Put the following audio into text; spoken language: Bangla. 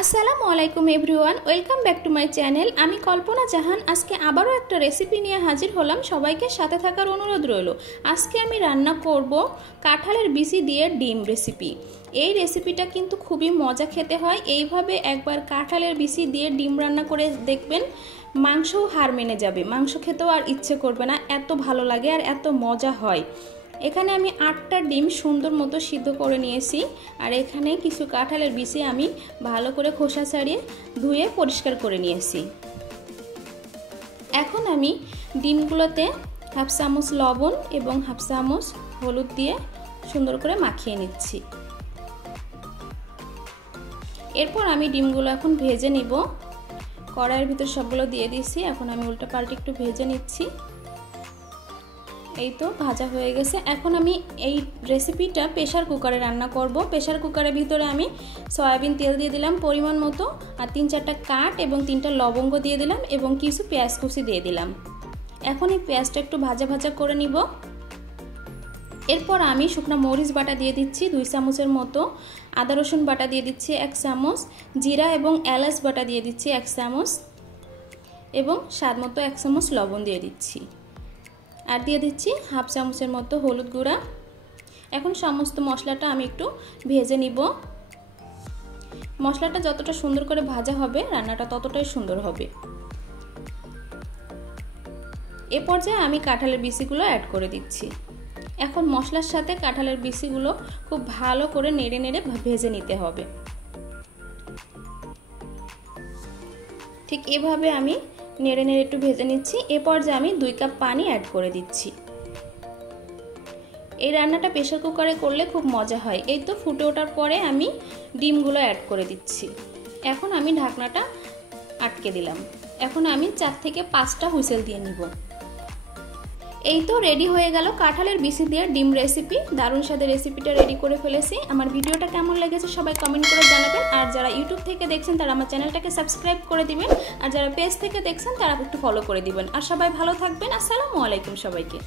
আসসালামু আলাইকুম everyone, welcome back to my channel. আমি কল্পনা জাহান। আজকে আবারও একটা রেসিপি নিয়ে হাজির হলাম। সবাইকে সাথে থাকার অনুরোধ রইল। আজকে আমি রান্না করব কাঁঠালের বিচি দিয়ে ডিম রেসিপি। এই রেসিপিটা কিন্তু খুবই মজা খেতে হয়। এইভাবে একবার কাঁঠালের বিচি দিয়ে ডিম রান্না করে দেখবেন, মাংসও হার মেনে যাবে, মাংস খেতেও আর ইচ্ছে করবে না, এত ভালো লাগে আর এত মজা হয়। এখানে আমি 8টা ডিম সুন্দর মতো সিদ্ধ করে নিয়েছি। আর এখানে কিছু কাঁঠালের বিচি আমি ভালো করে খোসা ছাড়িয়ে ধুয়ে পরিষ্কার করে নিয়েছি। এখন আমি ডিমগুলোতে হাফ চামচ লবণ এবং হাফ চামচ হলুদ দিয়ে সুন্দর করে মাখিয়ে নিচ্ছি। এরপর আমি ডিমগুলো এখন ভেজে নিব। কড়াইয়ের ভিতর সবগুলো দিয়ে দিয়েছি। এখন আমি উল্টা পাল্টে একটু ভেজে নিচ্ছি। এই তো ভাজা হয়ে গেছে। এখন আমি এই রেসিপিটা প্রেসার কুকারে রান্না করব। প্রেসার কুকারের ভিতরে আমি সয়াবিন তেল দিয়ে দিলাম পরিমাণ মতো, আর 3-4টা কাঠ এবং 3টা লবঙ্গ দিয়ে দিলাম এবং কিছু পেঁয়াজ কুচি দিয়ে দিলাম। এখন এই পেঁয়াজটা একটু ভাজা ভাজা করে নিব। এরপর আমি শুকনো মরিচ বাটা দিয়ে দিচ্ছি 2 চামচের মতো, আদা রসুন বাটা দিয়ে দিচ্ছি 1 চামচ, জিরা এবং এলাচ বাটা দিয়ে দিচ্ছি 1 চামচ এবং স্বাদ মতো 1 চামচ লবণ দিয়ে দিচ্ছি। আর দিয়ে দিচ্ছি হাফ চামচের মতো হলুদ গুঁড়া। এখন সমস্ত মশলাটা আমি একটু ভেজে নিব। মশলাটা যতটা সুন্দর করে ভাজা হবে রান্নাটা ততটাই সুন্দর হবে। এ পর্যায়ে আমি কাঁঠালের বিচিগুলো অ্যাড করে দিচ্ছি। এখন মশলার সাথে কাঁঠালের বিচিগুলো খুব ভালো করে নেড়ে নেড়ে ভেজে নিতে হবে। ঠিক এভাবে আমি নেড়ে নেড়ে একটু ভেজে নিচ্ছি। এরপর যে আমি 2 কাপ পানি অ্যাড করে দিচ্ছি। এই রান্নাটা প্রেসার কুকারে করলে খুব মজা হয়। এই তো ফুটে ওঠার পরে আমি ডিমগুলো অ্যাড করে দিচ্ছি। এখন আমি ঢাকনাটা আটকে দিলাম। এখন আমি 4 থেকে 5টা হুইসেল দিয়ে নিব। এই তো রেডি হয়ে গেল কাঁঠালের বিচি দিয়ে ডিম রেসিপি। দারুণ স্বাদের রেসিপিটা রেডি করে ফেলেছি। আমার ভিডিওটা কেমন লেগেছে সবাই কমেন্ট করে জানাবেন। আর যারা ইউটিউব থেকে দেখছেন তারা আমার চ্যানেলটাকে সাবস্ক্রাইব করে দিবেন। আর যারা পেজ থেকে দেখছেন তারা একটু ফলো করে দিবেন। আর সবাই ভালো থাকবেন। আসসালামু আলাইকুম সবাইকে।